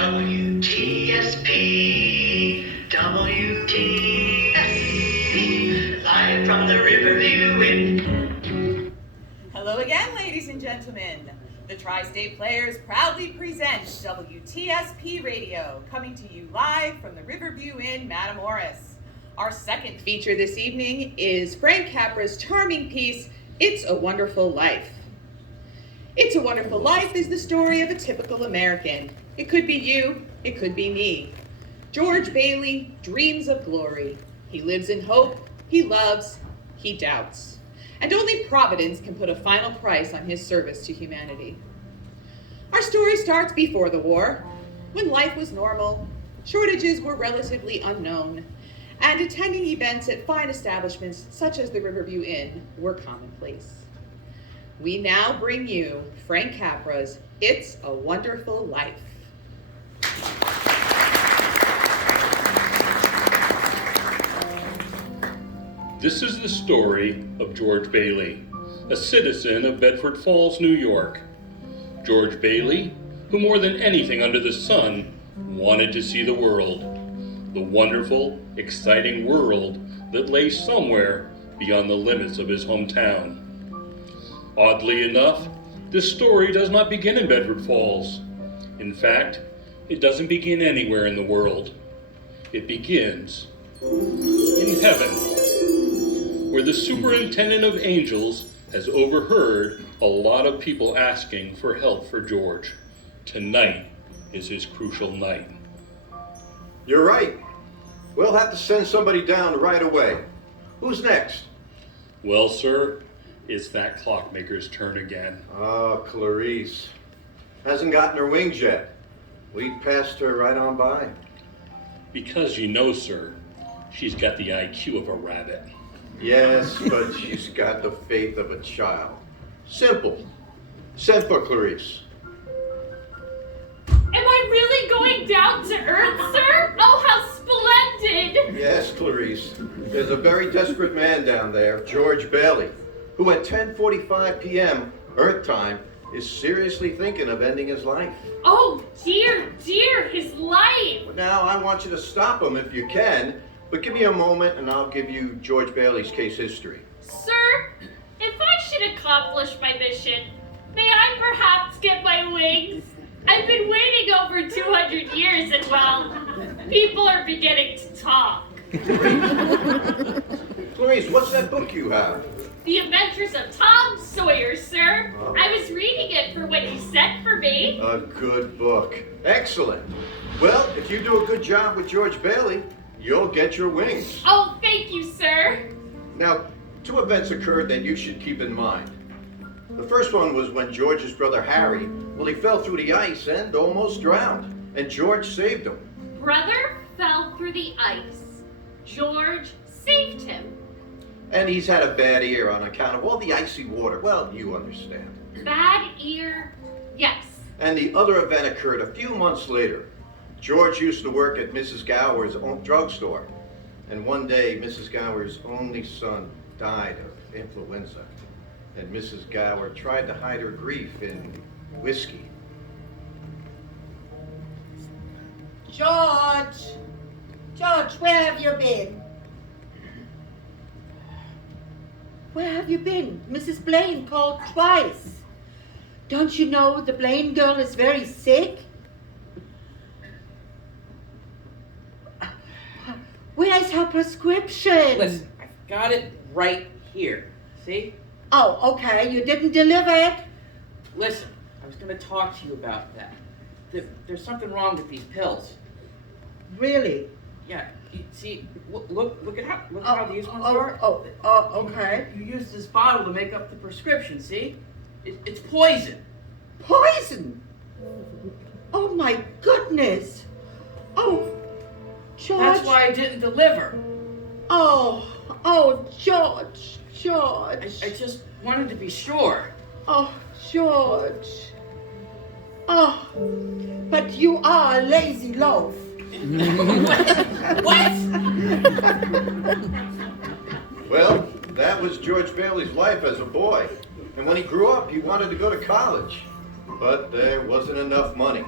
WTSP, live from the Riverview Inn. Hello again, ladies and gentlemen. The Tri-State Players proudly present WTSP Radio, coming to you live from the Riverview Inn, Matamoros. Our second feature this evening is Frank Capra's charming piece, It's a Wonderful Life. It's a Wonderful Life is the story of a typical American. It could be you, it could be me. George Bailey dreams of glory. He lives in hope, he loves, he doubts. And only Providence can put a final price on his service to humanity. Our story starts before the war, when life was normal, shortages were relatively unknown, and attending events at fine establishments such as the Riverview Inn were commonplace. We now bring you Frank Capra's It's a Wonderful Life. This is the story of George Bailey, a citizen of Bedford Falls, New York. George Bailey, who more than anything under the sun, wanted to see the world. The wonderful, exciting world that lay somewhere beyond the limits of his hometown. Oddly enough, this story does not begin in Bedford Falls. In fact, it doesn't begin anywhere in the world. It begins in heaven, where the superintendent of angels has overheard a lot of people asking for help for George. Tonight is his crucial night. You're right. We'll have to send somebody down right away. Who's next? Well, sir, it's that clockmaker's turn again. Oh, Clarice. Hasn't gotten her wings yet. We passed her right on by. Because you know, sir, she's got the IQ of a rabbit. Yes, but she's got the faith of a child. Simple. Send for Clarice. Am I really going down to Earth, sir? Oh, how splendid! Yes, Clarice. There's a very desperate man down there, George Bailey, who at 10:45 p.m. Earth time is seriously thinking of ending his life. Oh, dear, his life! Now, I want you to stop him if you can, but give me a moment and I'll give you George Bailey's case history. Sir, if I should accomplish my mission, may I perhaps get my wings? I've been waiting over 200 years and, well, people are beginning to talk. Clarice, what's that book you have? The Adventures of Tom Sawyer, sir. Oh. I was reading it for when you sent for me. A good book. Excellent. Well, if you do a good job with George Bailey, you'll get your wings. Oh, thank you, sir. Now, two events occurred that you should keep in mind. The first one was when George's brother Harry, well, he fell through the ice and almost drowned, and George saved him. Brother fell through the ice. George saved him. And he's had a bad ear on account of all the icy water. Well, you understand. Bad ear, yes. And the other event occurred a few months later. George used to work at Mrs. Gower's drugstore. And one day, Mrs. Gower's only son died of influenza. And Mrs. Gower tried to hide her grief in whiskey. George! George, where have you been? Where have you been? Mrs. Blaine called twice. Don't you know the Blaine girl is very sick? Where's her prescription? Listen, I've got it right here. See? Oh, okay. You didn't deliver it? Listen, I was going to talk to you about that. There's something wrong with these pills. Really? Yeah. You see, look at how these ones are. Okay. You use this bottle to make up the prescription. See? It's poison. Poison? Oh my goodness. Oh, George. That's why I didn't deliver. Oh, George. I just wanted to be sure. Oh, George. Oh, but you are a lazy loaf. What? Well, that was George Bailey's life as a boy. And when he grew up, he wanted to go to college. But there wasn't enough money.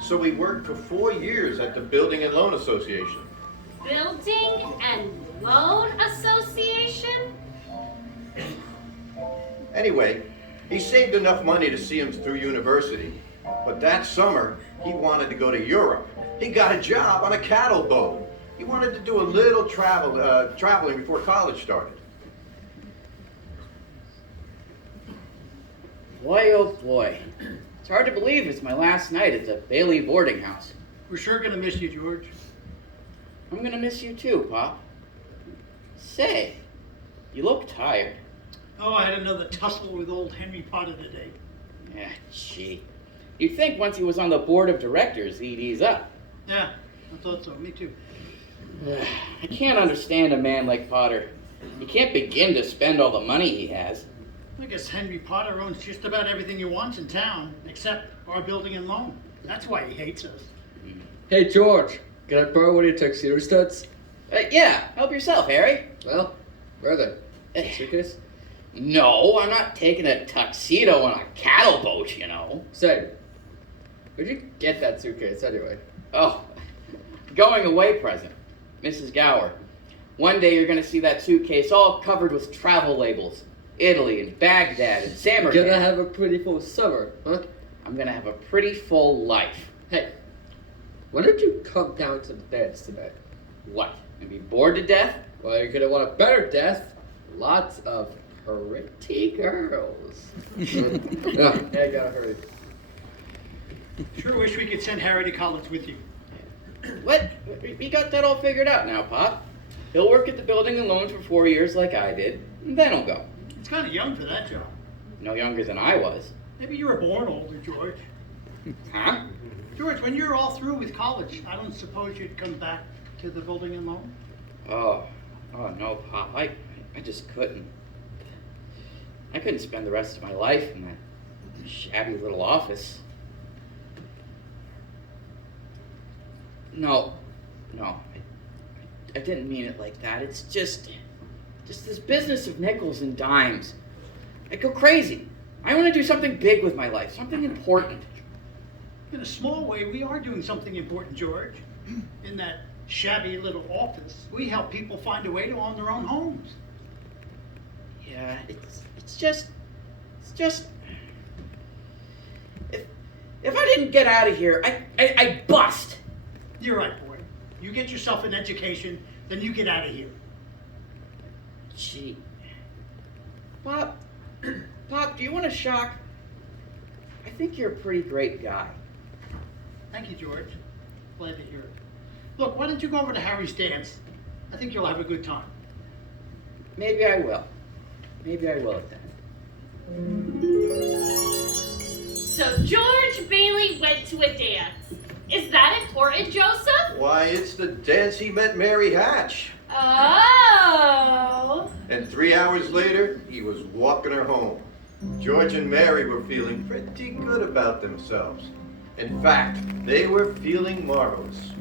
So he worked for 4 years at the Building and Loan Association. Building and Loan Association? Anyway, he saved enough money to see him through university. But that summer, he wanted to go to Europe. He got a job on a cattle boat. He wanted to do a little traveling before college started. Boy, oh boy. It's hard to believe it's my last night at the Bailey boarding house. We're sure gonna miss you, George. I'm gonna miss you too, Pop. Say, you look tired. Oh, I had another tussle with old Henry Potter today. Yeah, gee. You'd think once he was on the board of directors, he'd ease up. Yeah, I thought so. Me too. I can't understand a man like Potter. He can't begin to spend all the money he has. I guess Henry Potter owns just about everything he wants in town, except our building and loan. That's why he hates us. Hey George, can I borrow one of your tuxedo studs? Yeah, help yourself, Harry. Well, where are they? Suitcase? No, I'm not taking a tuxedo on a cattle boat, you know. Say, where'd you get that suitcase anyway? Oh, going away present. Mrs. Gower. One day you're going to see that suitcase all covered with travel labels. Italy and Baghdad and Samarkand. You're gonna have a pretty full summer, huh? I'm going to have a pretty full life. Hey, why don't you come down to the dance tonight? What? And be bored to death? Well, you're gonna want a better death. Lots of pretty girls. Yeah, I gotta hurry. Sure wish we could send Harry to college with you. What? We got that all figured out now, Pop. He'll work at the building and loans for 4 years like I did, and then he'll go. It's kind of young for that job. No younger than I was. Maybe you were born older, George. Huh? George, when you're all through with college, I don't suppose you'd come back to the building and loan? Oh no, Pop. I just couldn't. I couldn't spend the rest of my life in that shabby little office. No, I didn't mean it like that. It's just this business of nickels and dimes. I go crazy. I want to do something big with my life, something important. In a small way, we are doing something important, George. In that shabby little office, we help people find a way to own their own homes. Yeah, it's just. If I didn't get out of here, I bust. You're right, boy. You get yourself an education, then you get out of here. Gee. Pop, do you want a shock? I think you're a pretty great guy. Thank you, George. Glad to hear it. Look, why don't you go over to Harry's dance? I think you'll have a good time. Maybe I will at that. So George Bailey went to a dance. Is that important, Joseph? Why, it's the dance he met Mary Hatch. Oh. And 3 hours later, he was walking her home. George and Mary were feeling pretty good about themselves. In fact, they were feeling marvelous.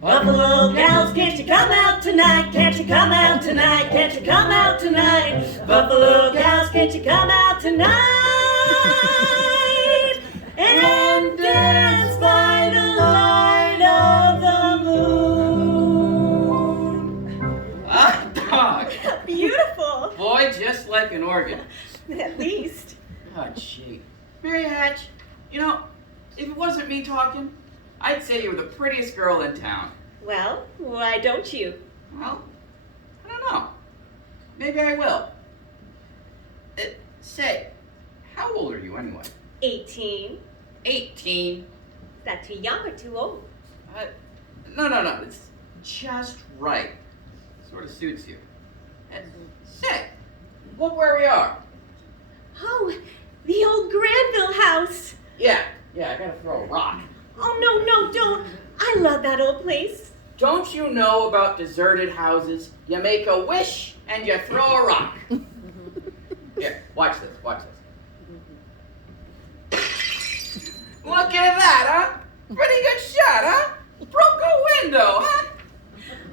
Buffalo gals, can't you come out tonight? Can't you come out tonight? Can't you come out tonight? Buffalo gals, can't you come out tonight? And dance by the light of the moon. Ah, dog. Beautiful. Boy, just like an organ. At least. Oh, gee. Mary Hatch, you know, if it wasn't me talking, I'd say you were the prettiest girl in town. Well, why don't you? Well, I don't know. Maybe I will. Say, how old are you anyway? 18. 18? Is that too young or too old? No. It's just right. Sort of suits you. Say, look where we are. Oh, the old Granville house. Yeah, I gotta throw a rock. Oh, no, don't. I love that old place. Don't you know about deserted houses? You make a wish and you throw a rock. Here, watch this. Look at that, huh? Pretty good shot, huh? Broke a window, huh?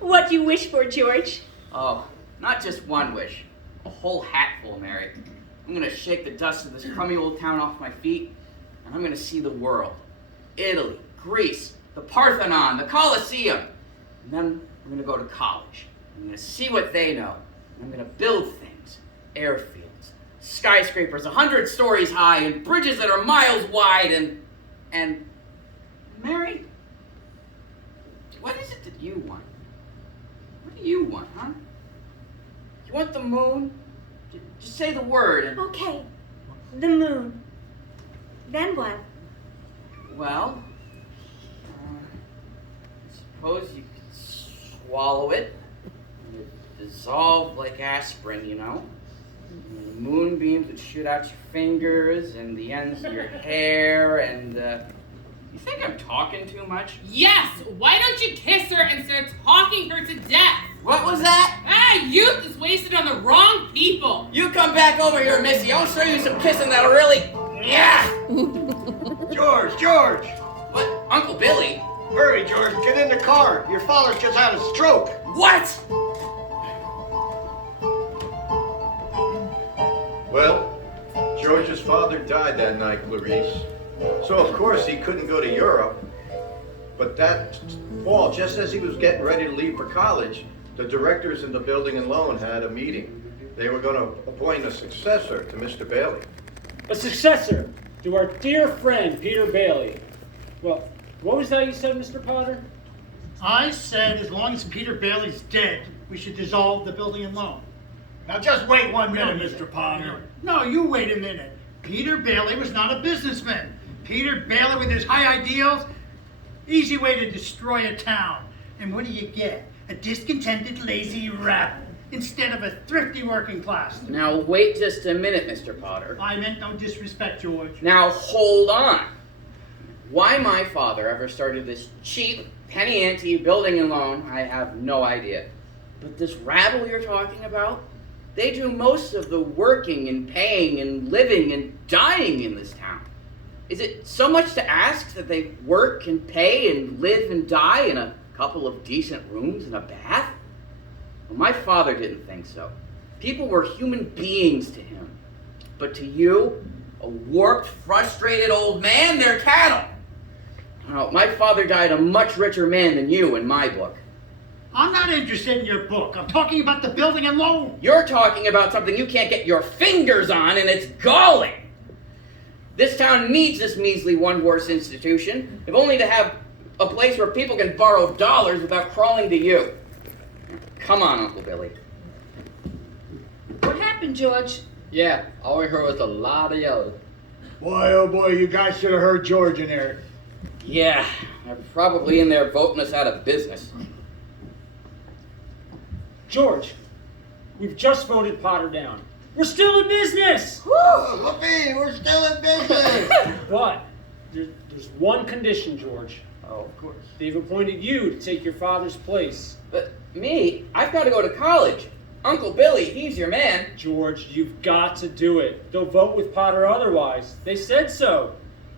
What do you wish for, George? Oh, not just one wish. A whole hatful, Mary. I'm gonna shake the dust of this crummy old town off my feet, and I'm gonna see the world. Italy, Greece, the Parthenon, the Colosseum. And then I'm going to go to college. I'm going to see what they know. I'm going to build things, airfields, skyscrapers 100 stories high, and bridges that are miles wide, and Mary, what is it that you want? What do you want, huh? You want the moon? Just say the word. And, Okay, the moon. Then what? well, I suppose you could swallow it. It dissolve like aspirin, you know. And the moonbeams would shoot out your fingers and the ends of your hair, and you think I'm talking too much? Yes! Why don't you kiss her instead of talking her to death? What was that? Youth is wasted on the wrong people. You come back over here, Missy. I'll show you some kissing that'll really... Yeah! George! What? Uncle Billy? Hurry, George, get in the car. Your father's just had a stroke. What? Well, George's father died that night, Clarice. So, of course, he couldn't go to Europe. But that fall, just as he was getting ready to leave for college, the directors in the building and loan had a meeting. They were going to appoint a successor to Mr. Bailey. A successor to our dear friend, Peter Bailey. Well, what was that you said, Mr. Potter? I said as long as Peter Bailey's dead, we should dissolve the building and loan. Now just wait 1 minute, Mr. Potter. No, you wait a minute. Peter Bailey was not a businessman. Peter Bailey with his high ideals, easy way to destroy a town. And what do you get? A discontented, lazy rat instead of a thrifty working class. Now, wait just a minute, Mr. Potter. I meant no disrespect, George. Now, hold on. Why my father ever started this cheap, penny ante building and loan, I have no idea. But this rabble you're talking about, they do most of the working and paying and living and dying in this town. Is it so much to ask that they work and pay and live and die in a couple of decent rooms and a bath? Well, my father didn't think so. People were human beings to him. But to you, a warped, frustrated old man, they're cattle. No, my father died a much richer man than you in my book. I'm not interested in your book. I'm talking about the building and loan. You're talking about something you can't get your fingers on, and it's galling. This town needs this measly one-horse institution, if only to have a place where people can borrow dollars without crawling to you. Come on, Uncle Billy. What happened, George? Yeah, all we heard was a lot of yelling. Boy, oh boy, you guys should have heard George in there. Yeah, they're probably in there voting us out of business. George, we've just voted Potter down. We're still in business! Whoopee, we're still in business. But there's one condition, George. Oh, of course. They've appointed you to take your father's place. But me, I've got to go to college. Uncle Billy, he's your man. George, you've got to do it. They'll vote with Potter otherwise. They said so.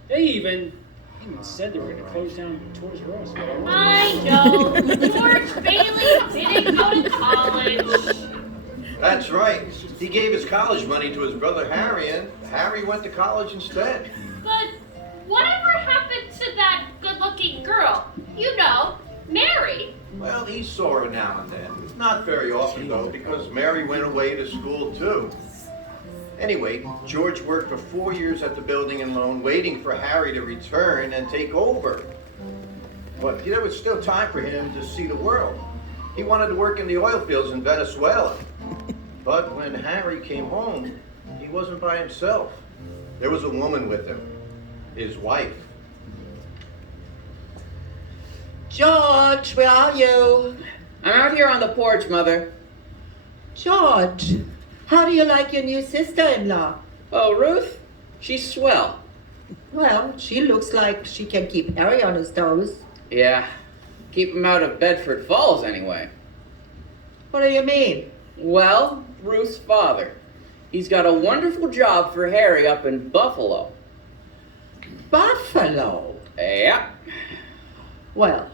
They even said they were going to close down Toys R Us. I know. George Bailey didn't go to college. That's right. He gave his college money to his brother Harry, and Harry went to college instead. But whatever happened to that good-looking girl? You know, Mary. Well, he saw her now and then. Not very often, though, because Mary went away to school, too. Anyway, George worked for 4 years at the building and loan, waiting for Harry to return and take over. But there was still time for him to see the world. He wanted to work in the oil fields in Venezuela. But when Harry came home, he wasn't by himself. There was a woman with him, his wife. George, where are you? I'm out here on the porch, Mother. George, how do you like your new sister-in-law? Oh, Ruth? She's swell. Well, she looks like she can keep Harry on his toes. Yeah, keep him out of Bedford Falls anyway. What do you mean? Well, Ruth's father. He's got a wonderful job for Harry up in Buffalo. Buffalo? Yeah. Well,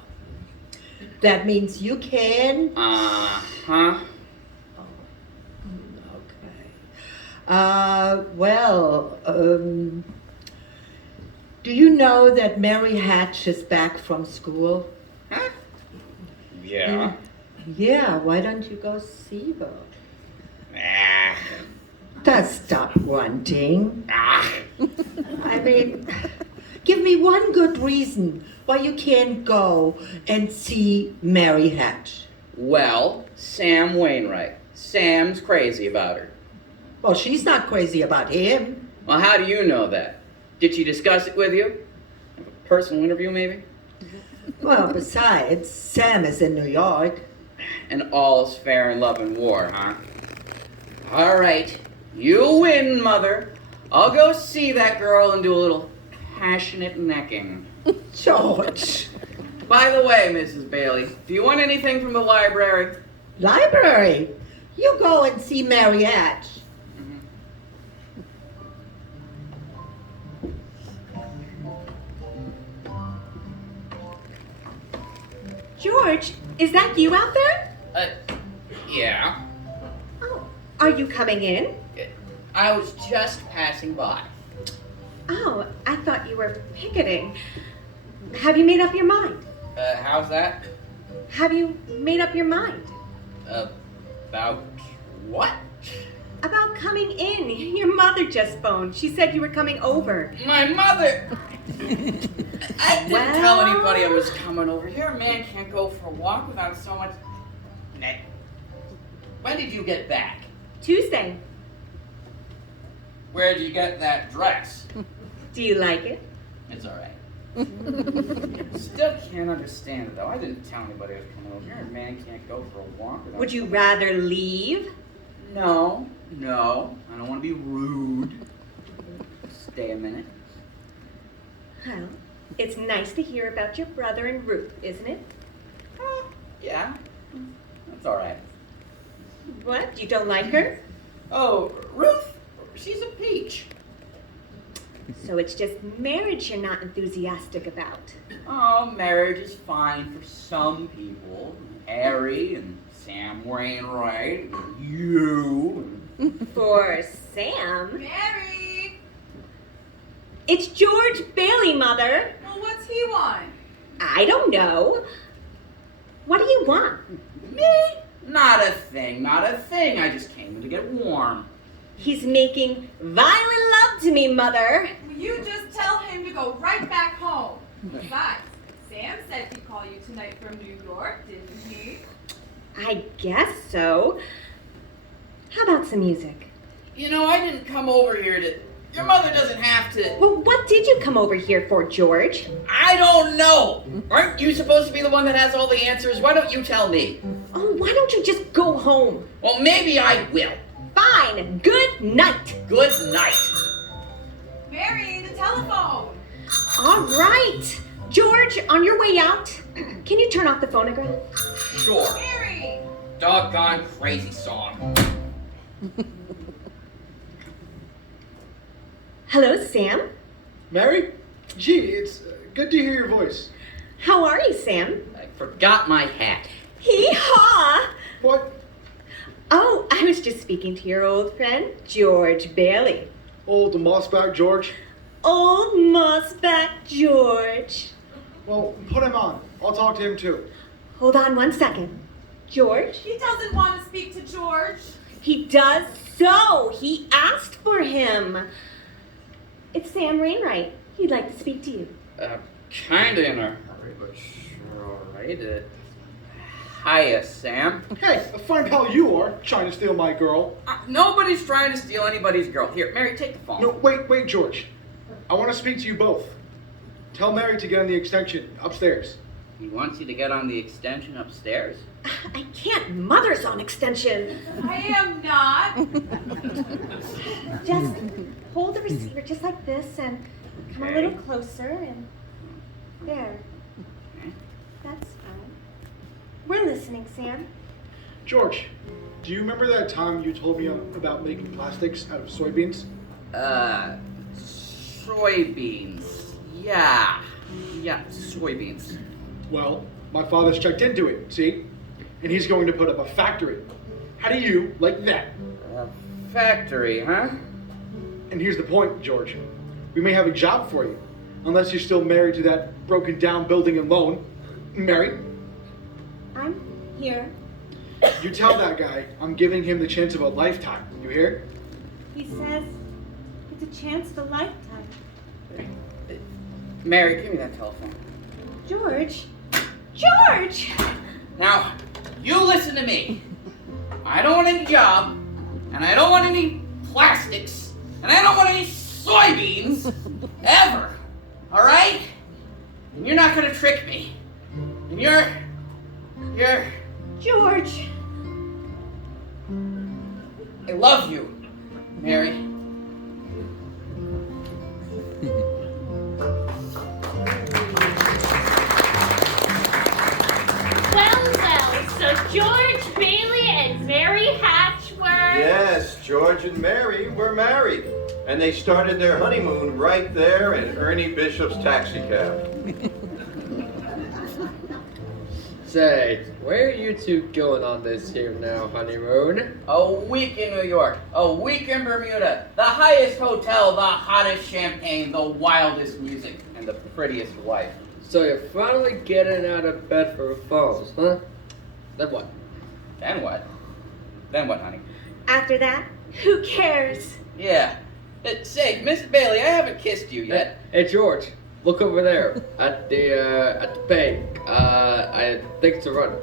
that means you can... Uh-huh. Okay. Do you know that Mary Hatch is back from school? Huh? Yeah. Yeah, why don't you go see her? Ah. Stop grunting. Ah. I mean, give me one good reason why you can't go and see Mary Hatch. Well, Sam Wainwright. Sam's crazy about her. Well, she's not crazy about him. Well, how do you know that? Did she discuss it with you? A personal interview, maybe? Well, besides, Sam is in New York. And all's fair in love and war, huh? All right. You win, Mother. I'll go see that girl and do a little passionate necking. George. By the way, Mrs. Bailey, do you want anything from the library? Library? You go and see Mary Hatch. George, is that you out there? Yeah. Oh, are you coming in? I was just passing by. Oh, I thought you were picketing. Have you made up your mind? How's that? Have you made up your mind? About what? About coming in. Your mother just phoned. She said you were coming over. My mother! I didn't tell anybody I was coming over here. A man can't go for a walk without so much... When did you get back? Tuesday. Where'd you get that dress? Do you like it? It's all right. Still can't understand it, though. I didn't tell anybody I was coming over here. A man can't go for a walk without... Would you rather leave? No. I don't want to be rude. Stay a minute. Well, it's nice to hear about your brother and Ruth, isn't it? Yeah. That's all right. What? You don't like her? Oh, Ruth, she's a peach. So it's just marriage you're not enthusiastic about. Oh, marriage is fine for some people. Harry and Sam Wainwright and you. For Sam? Mary! It's George Bailey, Mother. Well, what's he want? I don't know. What do you want? Me? Not a thing. I just came in to get warm. He's making violent love to me, Mother. Will you just tell him to go right back home? Besides, Sam said he'd call you tonight from New York, didn't he? I guess so. How about some music? You know, I didn't come over here to... Your mother doesn't have to... Well, what did you come over here for, George? I don't know. Aren't you supposed to be the one that has all the answers? Why don't you tell me? Oh, why don't you just go home? Well, maybe I will. Fine. Good night. Good night. Mary, the telephone. All right. George, on your way out, can you turn off the phonograph? Sure. Mary! Doggone crazy song. Hello, Sam. Mary? Gee, it's good to hear your voice. How are you, Sam? I forgot my hat. Hee-haw! What? Oh, I was just speaking to your old friend, George Bailey. Old mossback George? Old mossback George. Well, put him on. I'll talk to him too. Hold on one second. George? He doesn't want to speak to George. He does so. He asked for him. It's Sam Wainwright. He'd like to speak to you. Kinda in a hurry, but sure, all right. Hiya, Sam. Hey, a fine pal you are, trying to steal my girl. Nobody's trying to steal anybody's girl. Here, Mary, take the phone. No, wait, George. I want to speak to you both. Tell Mary to get on the extension upstairs. He wants you to get on the extension upstairs? I can't. Mother's on extension. I am not. Just hold the receiver just like this and come a little closer and there. That's fine. We're listening, Sam. George, do you remember that time you told me about making plastics out of soybeans? Soybeans. Yeah, soybeans. Well, my father's checked into it, see? And he's going to put up a factory. How do you like that? A factory, huh? And here's the point, George. We may have a job for you. Unless you're still married to that broken down building and loan. Mary? I'm here. You tell that guy I'm giving him the chance of a lifetime. You hear? He says it's a chance of a lifetime. Mary, give me that telephone. George! George! Now, you listen to me. I don't want any job, and I don't want any plastics, and I don't want any soybeans, ever. All right? And you're not gonna trick me. And you're... George! I love you, Mary. Well, so George Bailey and Mary Hatch were... Yes, George and Mary were married. And they started their honeymoon right there in Ernie Bishop's taxicab. Say, where are you two going on this here now, honeymoon? A week in New York, a week in Bermuda, the highest hotel, the hottest champagne, the wildest music, and the prettiest wife. So you're finally getting out of Bedford Falls, huh? Then what? Then what? Then what, honey? After that, who cares? Yeah. Say, Miss Bailey, I haven't kissed you yet. Hey, George, look over there at the bank. I think it's a runner.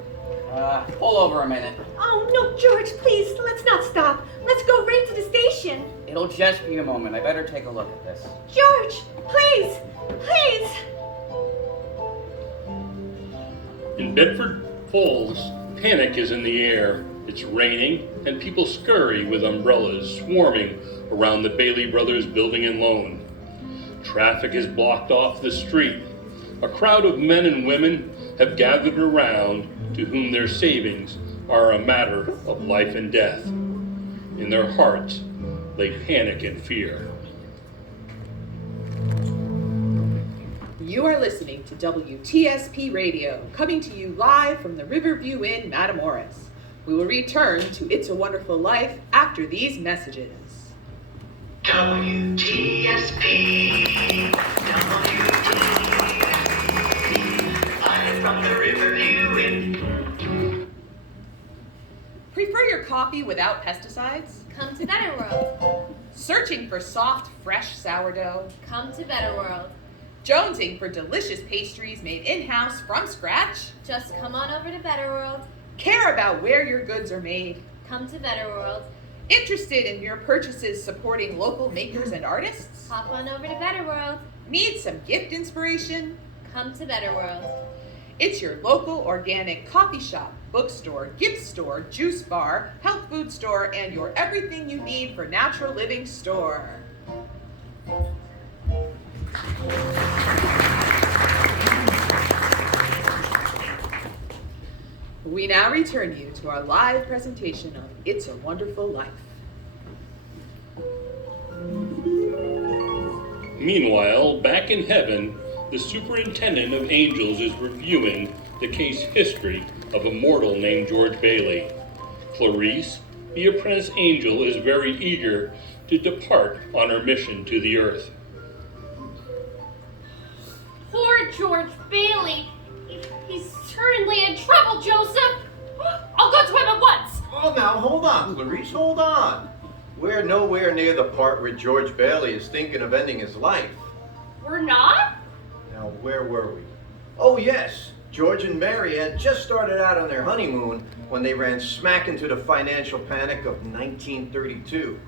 Pull over a minute. Oh, no, George, please, let's not stop. Let's go right to the station. It'll just be a moment. I better take a look at this. George, please, please. In Bedford Falls, panic is in the air. It's raining, and people scurry with umbrellas swarming around the Bailey Brothers building and loan. Traffic is blocked off the street. A crowd of men and women have gathered around to whom their savings are a matter of life and death. In their hearts lay panic and fear. You are listening to WTSP Radio, coming to you live from the Riverview Inn, Matamoros. We will return to It's a Wonderful Life after these messages. WTSP, live from the Riverview Inn. Prefer your coffee without pesticides? Come to Better World. Searching for soft, fresh sourdough? Come to Better World. Jonesing for delicious pastries made in-house from scratch? Just come on over to Better World. Care about where your goods are made? Come to Better World. Interested in your purchases supporting local makers and artists? Hop on over to Better World. Need some gift inspiration? Come to Better World. It's your local organic coffee shop, bookstore, gift store, juice bar, health food store, and your everything you need for natural living store. We now return you to our live presentation of It's a Wonderful Life. Meanwhile, back in heaven, the superintendent of angels is reviewing the case history of a mortal named George Bailey. Clarice, the apprentice angel, is very eager to depart on her mission to the earth. Poor George Bailey. He's certainly in trouble, Joseph. I'll go to him at once. Oh, now, hold on, Clarice, hold on. We're nowhere near the part where George Bailey is thinking of ending his life. We're not? Now, where were we? Oh, yes. George and Mary had just started out on their honeymoon when they ran smack into the financial panic of 1932.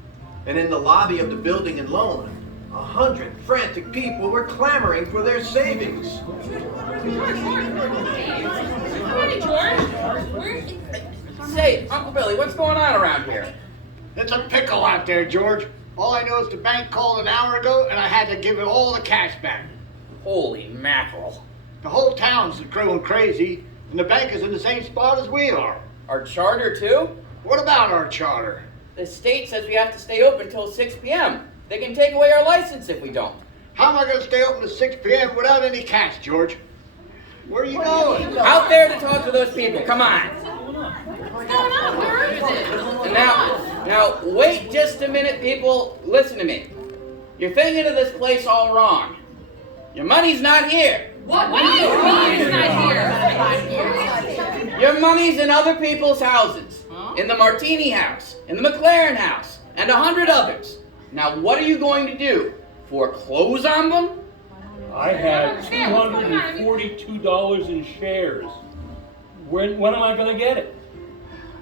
And in the lobby of the building and loan, 100 frantic people were clamoring for their savings. Hey, George. Say, Uncle Billy, what's going on around here? It's a pickle out there, George. All I know is the bank called an hour ago and I had to give it all the cash back. Holy mackerel. The whole town's going crazy and the bank is in the same spot as we are. Our charter, too? What about our charter? The state says we have to stay open till 6 p.m. They can take away our license if we don't. How am I going to stay open to 6 p.m. without any cash, George? Where are you going? Out there to talk to those people. Come on. What's going on? Where is it? Now, wait just a minute, people. Listen to me. You're thinking of this place all wrong. Your money's not here. What do you mean it's not here? Your money's in other people's houses. In the Martini house, in the McLaren house, and 100 others. Now what are you going to do? Foreclose on them? I have $242 in shares. When am I going to get it?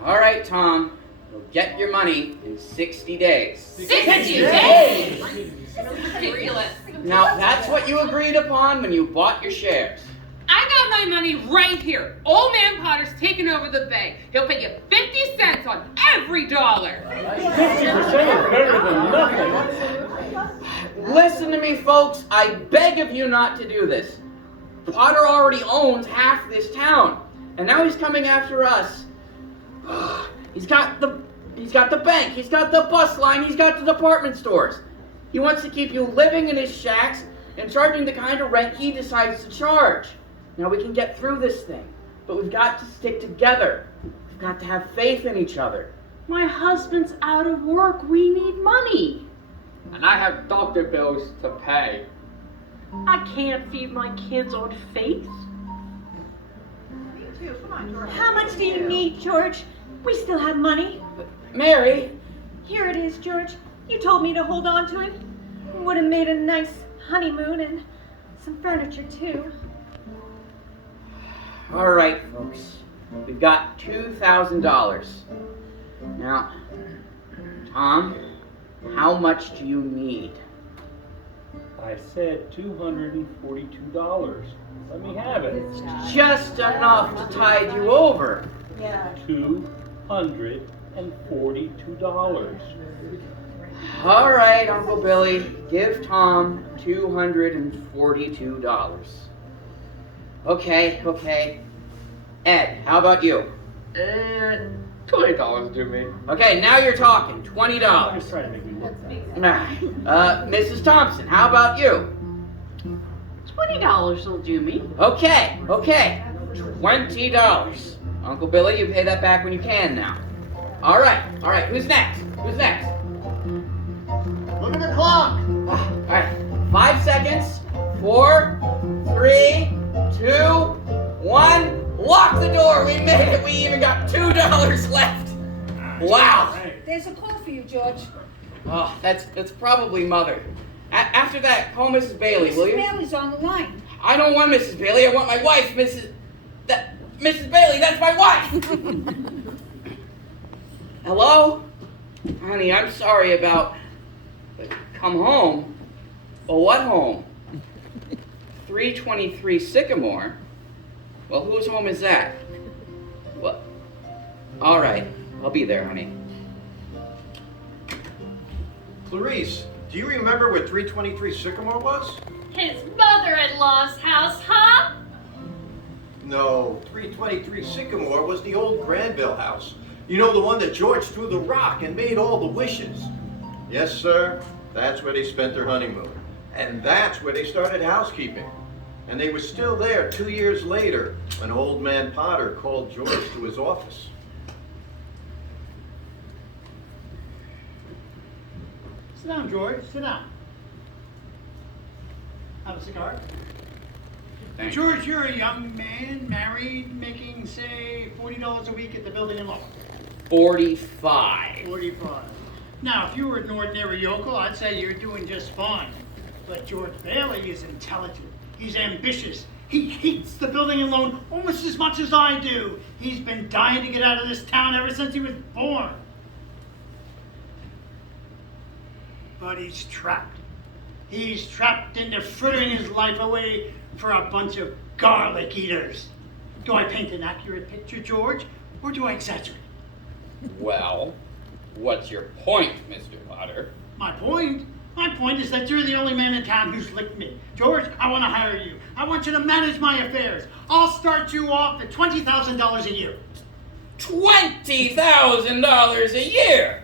All right, Tom. You'll get your money in 60 days. 60 days? Ridiculous. Now, that's what you agreed upon when you bought your shares. I got my money right here. Old man Potter's taking over the bank. He'll pay you 50 cents on every dollar. 50% is better than nothing. Listen to me, folks. I beg of you not to do this. Potter already owns half this town, and now he's coming after us. He's got the bank, he's got the bus line, he's got the department stores. He wants to keep you living in his shacks and charging the kind of rent he decides to charge. Now we can get through this thing, but we've got to stick together. We've got to have faith in each other. My husband's out of work. We need money. And I have doctor bills to pay. I can't feed my kids on faith. How much do you need, George? We still have money. Mary? Here it is, George. You told me to hold on to it. Would have made a nice honeymoon and some furniture, too. All right, folks. We've got $2,000. Now, Tom, how much do you need? I said $242. Let me have it. Just enough to tide you over. Yeah. $242. All right, Uncle Billy, give Tom $242. Okay. Ed, how about you? $20 do me. Okay, now you're talking. $20. Just try to make me look Mrs. Thompson, how about you? $20 will do me. Okay. $20. Uncle Billy, you pay that back when you can now. All right. Who's next? Look at the clock. All right. 5 seconds. 4, 3, 2, 1. Lock the door. We made it. We even got $2 left. Wow. There's a call for you, George. Oh, that's probably Mother. After that, call Mrs. Bailey, will you? Mrs. Bailey's on the line. I don't want Mrs. Bailey. I want my wife, Mrs. Bailey. That's my wife. Hello? Honey, I'm sorry about... Come home? Oh, what home? 323 Sycamore? Well, whose home is that? What? All right. I'll be there, honey. Clarice, do you remember where 323 Sycamore was? His mother-in-law's house, huh? No, 323 Sycamore was the old Granville house. You know, the one that George threw the rock and made all the wishes. Yes, sir. That's where they spent their honeymoon. And that's where they started housekeeping. And they were still there 2 years later when old man Potter called George to his office. Sit down, George. Sit down. Have a cigar. Thanks. George, you're a young man, married, making, say, $40 a week at the building and law. 45. 45. Now, if you were an ordinary yokel, I'd say you're doing just fine. But George Bailey is intelligent. He's ambitious. He hates the building and loan almost as much as I do. He's been dying to get out of this town ever since he was born. But he's trapped. He's trapped into frittering his life away for a bunch of garlic eaters. Do I paint an accurate picture, George, or do I exaggerate? Well, what's your point, Mr. Potter? My point? My point is that you're the only man in town who's licked me. George, I want to hire you. I want you to manage my affairs. I'll start you off at $20,000 a year. $20,000 a year?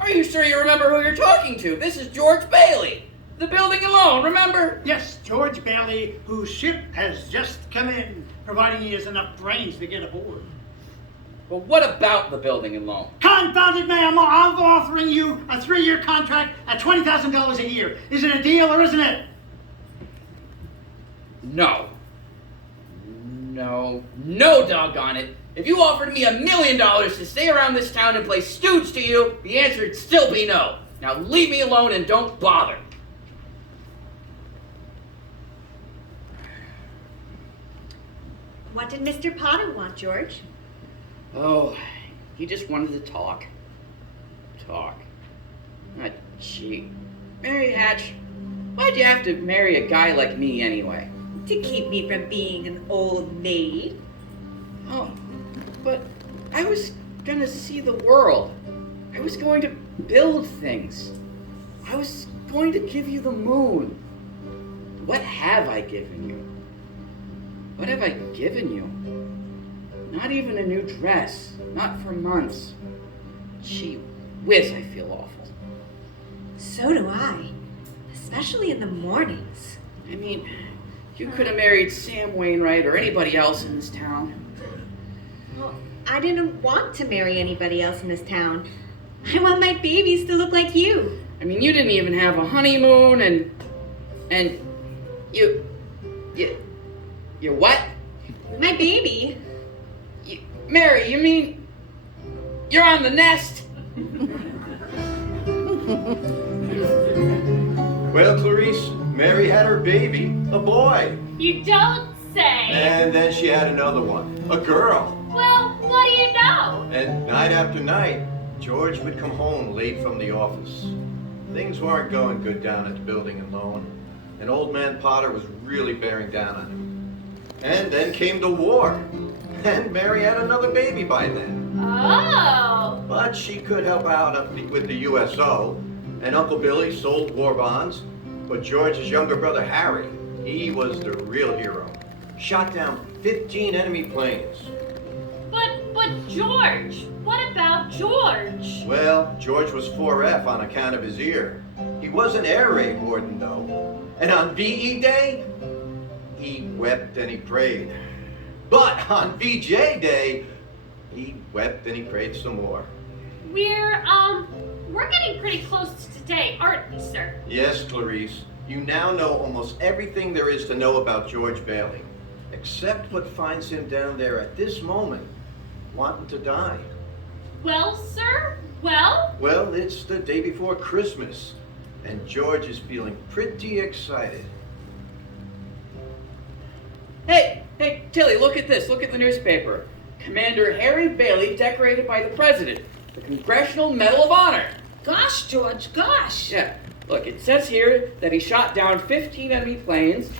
Are you sure you remember who you're talking to? This is George Bailey, the building and loan, remember? Yes, George Bailey, whose ship has just come in, providing he has enough brains to get aboard. Well, what about the building and loan? Confounded man, I'm offering you a 3-year contract at $20,000 a year. Is it a deal or isn't it? No. No, doggone it. If you offered me $1 million to stay around this town and play stooge to you, the answer would still be no. Now leave me alone and don't bother. What did Mr. Potter want, George? Oh, he just wanted to talk. Gee. Mary Hatch, why'd you have to marry a guy like me anyway? To keep me from being an old maid. Oh, but I was gonna see the world. I was going to build things. I was going to give you the moon. What have I given you? What have I given you? Not even a new dress. Not for months. Gee whiz, I feel awful. So do I. Especially in the mornings. I mean, you could have married Sam Wainwright or anybody else in this town. Well, I didn't want to marry anybody else in this town. I want my babies to look like you. I mean, you didn't even have a honeymoon and you what? My baby. Mary, you mean you're on the nest? Well, Clarice, Mary had her baby, a boy. You don't say. And then she had another one, a girl. Well, what do you know? And night after night, George would come home late from the office. Things weren't going good down at the building and loan, and old man Potter was really bearing down on him. And then came the war, and Mary had another baby by then. Oh. But she could help out with the USO, and Uncle Billy sold war bonds. But George's younger brother Harry, he was the real hero. Shot down 15 enemy planes. But George, what about George? Well, George was 4F on account of his ear. He was an air raid warden though. And on VE Day, he wept and he prayed. But on VJ Day, he wept and he prayed some more. We're getting pretty close to today, aren't we, sir? Yes, Clarice. You now know almost everything there is to know about George Bailey, except what finds him down there at this moment, wanting to die. Well, sir? Well? Well, it's the day before Christmas, and George is feeling pretty excited. Hey, Tilly, look at this. Look at the newspaper. Commander Harry Bailey decorated by the President, the Congressional Medal of Honor. Gosh, George, gosh. Yeah, look, it says here that he shot down 15 enemy planes,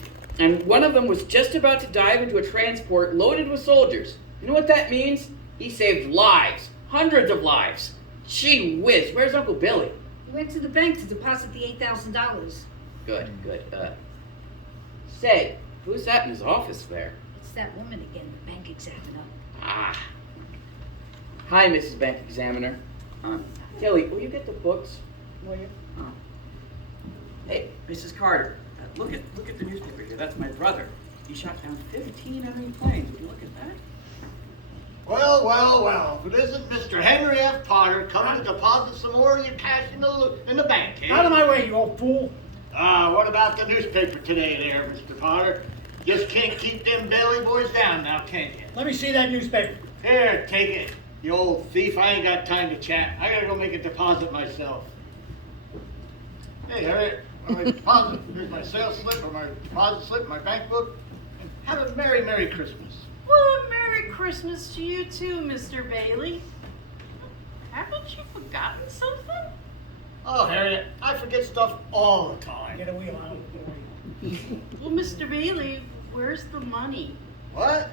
and one of them was just about to dive into a transport loaded with soldiers. You know what that means? He saved lives, hundreds of lives. Gee whiz, where's Uncle Billy? He went to the bank to deposit the $8,000. Good. Say, who's that in his office there? It's that woman again, the bank examiner. Ah. Hi, Mrs. Bank Examiner. Tilly, will you get the books? Will you? Hey, Mrs. Carter, look at the newspaper here. That's my brother. He shot down 15 enemy planes. Would you look at that? Well, if it isn't Mr. Henry F. Potter coming to deposit some more of your cash in the bank, eh? Out of my way, you old fool. What about the newspaper today there, Mr. Potter? Just can't keep them Bailey boys down now, can you? Let me see that newspaper. Here, take it. You old thief, I ain't got time to chat. I gotta go make a deposit myself. Hey, Harriet, my deposit. Here's my sales slip or my deposit slip, my bank book. And have a Merry Christmas. Well, a Merry Christmas to you too, Mr. Bailey. Haven't you forgotten something? Oh, Harriet, I forget stuff all the time. Get a wheel out of the way. Well, Mr. Bailey, where's the money? What?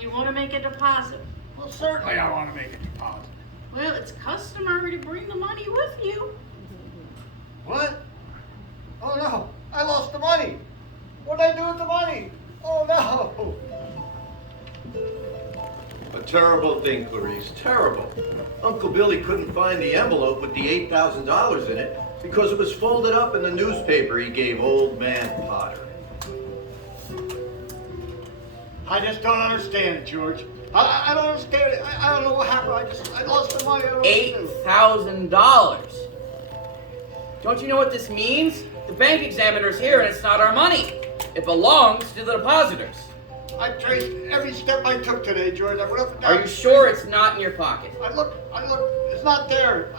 You want to make a deposit? Well, certainly I want to make a deposit. Well, it's customary to bring the money with you. What? Oh no, I lost the money. What'd I do with the money? Oh no. A terrible thing, Clarice, terrible. Uncle Billy couldn't find the envelope with the $8,000 in it because it was folded up in the newspaper he gave old man Potter. I just don't understand it, George. I don't understand it. I don't know what happened. I lost the money. I don't know what to do. $8,000. Don't you know what this means? The bank examiner's here and it's not our money. It belongs to the depositors. I traced every step I took today, George. I went up and down. Are you sure it's not in your pocket? I look, it's not there.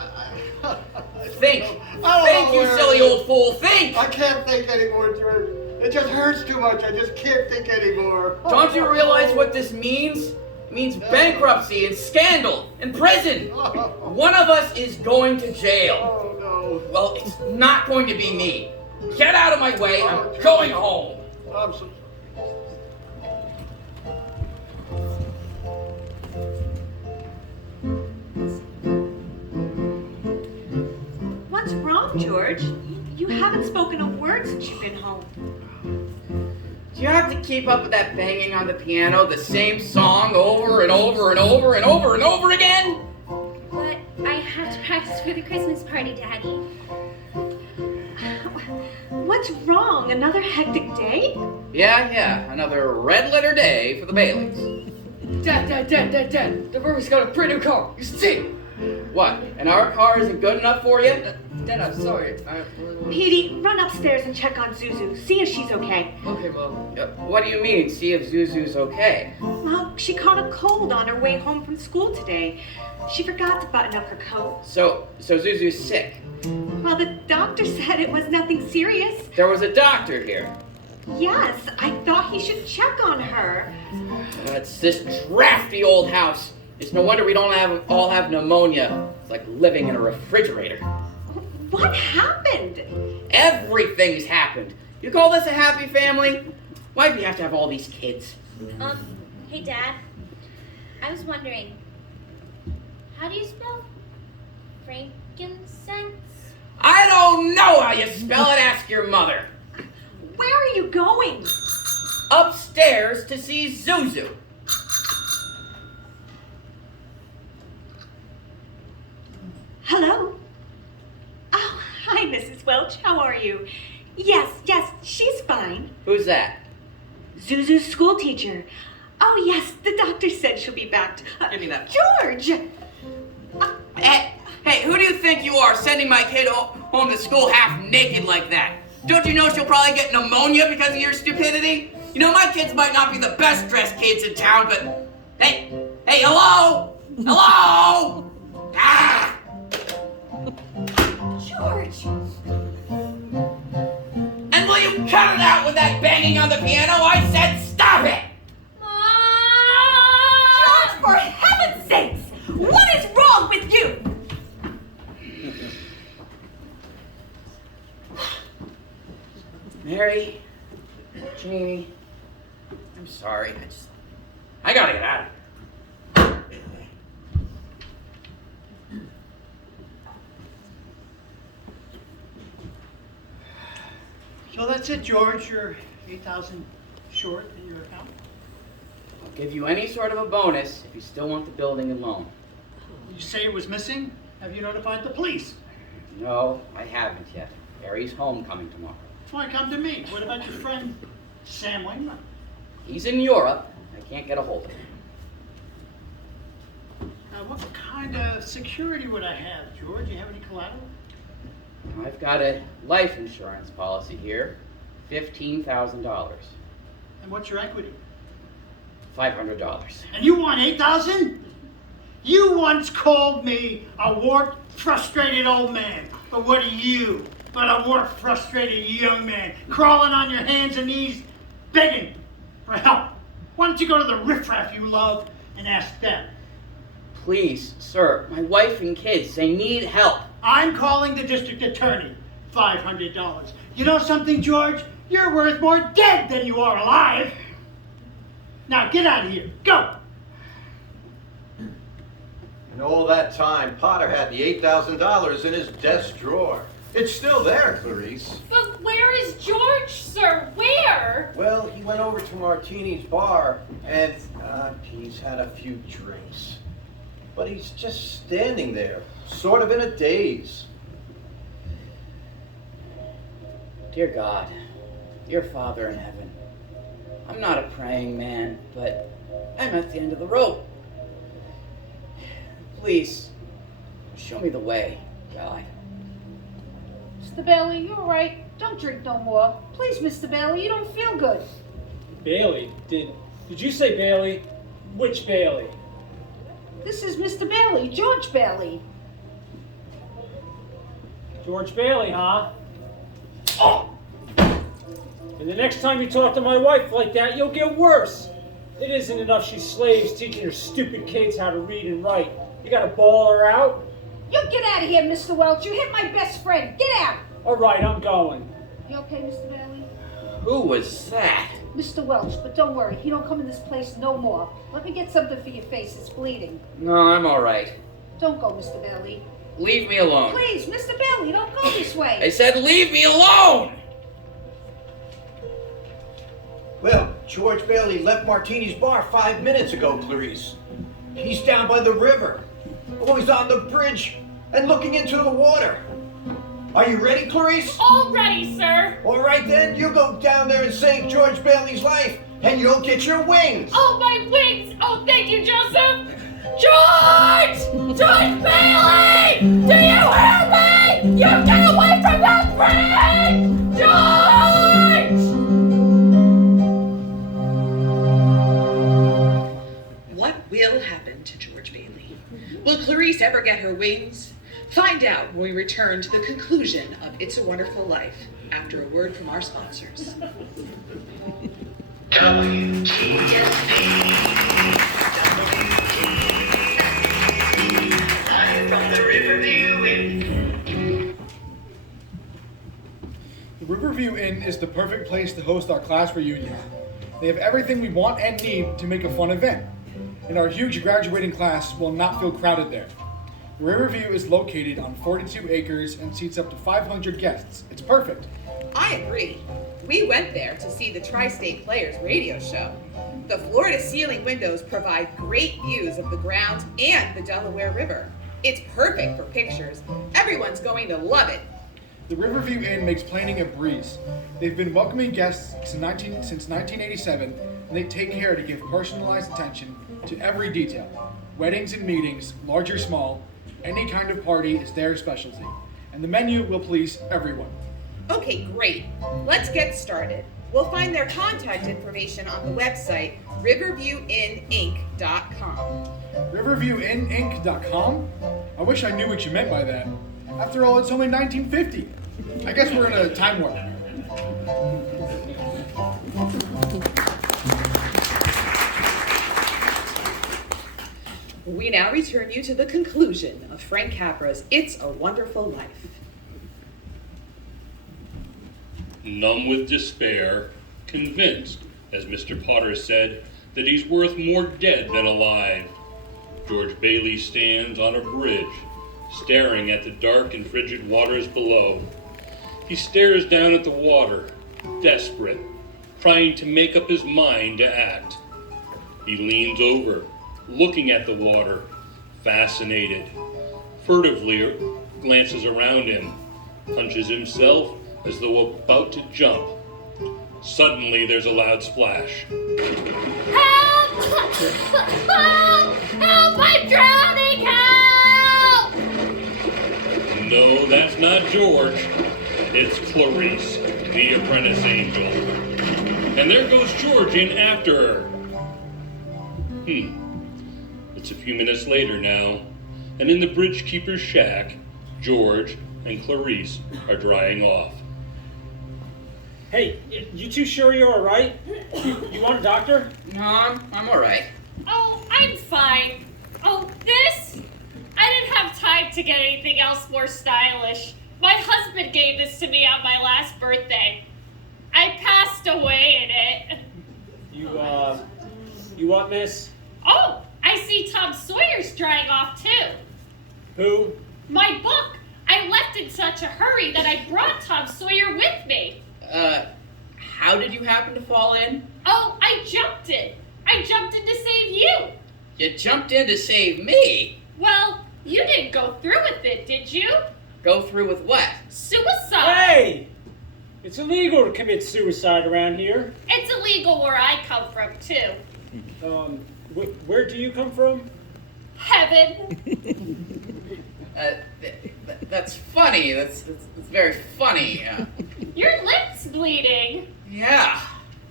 Think. I don't Think, know you where it silly is. old fool. Think. I can't think anymore, George. It just hurts too much. I just can't think anymore. Don't you realize what this means? It means bankruptcy and scandal and prison. One of us is going to jail. Oh, no. Well, it's not going to be me. Get out of my way. I'm going home. I'm so What's wrong, George? You haven't spoken a word since you've been home. Do you have to keep up with that banging on the piano, the same song over and over and over and over and over again? But I have to practice for the Christmas party, Daddy. What's wrong? Another hectic day? Yeah. Another red letter day for the Baileys. Dad. The Murphy's got a brand new car. You see? What? And our car isn't good enough for you? Dad, I'm sorry. Petey, run upstairs and check on Zuzu. See if she's okay. Okay, Mom. What do you mean? See if Zuzu's okay? Well, she caught a cold on her way home from school today. She forgot to button up her coat. So Zuzu's sick. Well, the doctor said it was nothing serious. There was a doctor here. Yes, I thought he should check on her. It's this drafty old house. It's no wonder we don't all have pneumonia. It's like living in a refrigerator. What happened? Everything's happened. You call this a happy family? Why do you have to have all these kids? Hey, Dad. I was wondering, how do you spell frankincense? I don't know how you spell it. Ask your mother. Where are you going? Upstairs to see Zuzu. Hello? Oh, hi, Mrs. Welch. How are you? Yes, she's fine. Who's that? Zuzu's school teacher. Oh, yes, the doctor said she'll be back. Give me that. George! Hey, who do you think you are sending my kid home to school half naked like that? Don't you know she'll probably get pneumonia because of your stupidity? You know, my kids might not be the best dressed kids in town, but hey, hello? Hello? Ah! George! And will you cut it out with that banging on the piano? I said stop it! George, for heaven's sakes! What is wrong with you? Mary, Janie, I'm sorry. I gotta get out of here. So that's it, George. You're 8,000 short in your account. I'll give you any sort of a bonus if you still want the building and loan. You say it was missing? Have you notified the police? No, I haven't yet. Barry's homecoming tomorrow. Why come to me? What about your friend Sam Wainwright? He's in Europe. I can't get a hold of him. What kind of security would I have, George? You have any collateral? I've got a life insurance policy here. $15,000. And what's your equity? $500. And you want 8,000? You once called me a warped, frustrated old man. But what are you but a warped, frustrated young man crawling on your hands and knees, begging for help? Why don't you go to the riffraff you love and ask them? Please, sir, my wife and kids, they need help. I'm calling the district attorney. $500. You know something, George? You're worth more dead than you are alive. Now get out of here. Go. And all that time, Potter had the $8,000 in his desk drawer. It's still there, Clarice. But where is George, sir? Where? Well, he went over to Martini's bar and he's had a few drinks. But he's just standing there, sort of in a daze. Dear God, dear Father in heaven, I'm not a praying man, but I'm at the end of the rope. Please, show me the way, God. Mr. Bailey, you're right. Don't drink no more. Please, Mr. Bailey, you don't feel good. Bailey? Did you say Bailey? Which Bailey? This is Mr. Bailey, George Bailey. George Bailey, huh? Oh! And the next time you talk to my wife like that, you'll get worse. It isn't enough she's slaves teaching her stupid kids how to read and write. You gotta bawl her out? You get out of here, Mr. Welch. You hit my best friend. Get out. All right, I'm going. You okay, Mr. Bailey? Who was that? Mr. Welch, but don't worry. He don't come in this place no more. Let me get something for your face. It's bleeding. No, I'm all right. Don't go, Mr. Bailey. Leave me alone. Please, Mr. Bailey, don't go this way. I said leave me alone! Well, George Bailey left Martini's bar 5 minutes ago, Clarice. He's down by the river. Oh, he's on the bridge and looking into the water. Are you ready, Clarice? All ready, sir. All right, then. You go down there and save George Bailey's life, and you'll get your wings. Oh, my wings. Oh, thank you, Joseph. George! George Bailey! Do you hear me? You get away from that bridge! George! What will happen to George Bailey? Will Clarice ever get her wings? Find out when we return to the conclusion of It's a Wonderful Life after a word from our sponsors. Live from the Riverview Inn. The Riverview Inn is the perfect place to host our class reunion. They have everything we want and need to make a fun event, and our huge graduating class will not feel crowded there. Riverview is located on 42 acres and seats up to 500 guests. It's perfect. I agree. We went there to see the Tri-State Players radio show. The floor-to-ceiling windows provide great views of the grounds and the Delaware River. It's perfect for pictures. Everyone's going to love it. The Riverview Inn makes planning a breeze. They've been welcoming guests since 1987, and they take care to give personalized attention to every detail. Weddings and meetings, large or small, any kind of party is their specialty, and the menu will please everyone. Okay, great. Let's get started. We'll find their contact information on the website riverviewinninc.com. riverviewinninc.com? I wish I knew what you meant by that. After all, it's only 1950. I guess we're in a time warp. We now return you to the conclusion of Frank Capra's It's a Wonderful Life. Numb with despair, convinced, as Mr. Potter said, that he's worth more dead than alive, George Bailey stands on a bridge, staring at the dark and frigid waters below. He stares down at the water, desperate, trying to make up his mind to act. He leans over, looking at the water, fascinated, furtively glances around him, punches himself as though about to jump. Suddenly there's a loud splash. Help! Help! Help! I'm drowning! Help! No, that's not George. It's Clarice, the apprentice angel. And there goes George in after her. It's a few minutes later now, and in the bridge keeper's shack, George and Clarice are drying off. Hey, you two sure you're all right? You want a doctor? No, I'm all right. Oh, I'm fine. Oh, this? I didn't have time to get anything else more stylish. My husband gave this to me on my last birthday. I passed away in it. You what, miss? Oh, I see Tom Sawyer's drying off too. Who? My book. I left in such a hurry that I brought Tom Sawyer with me. How did you happen to fall in? Oh, I jumped in. I jumped in to save you. You jumped in to save me? Well, you didn't go through with it, did you? Go through with what? Suicide. Hey! It's illegal to commit suicide around here. It's illegal where I come from, too. Where do you come from? Heaven. That's funny. That's very funny. Your lip's bleeding. Yeah,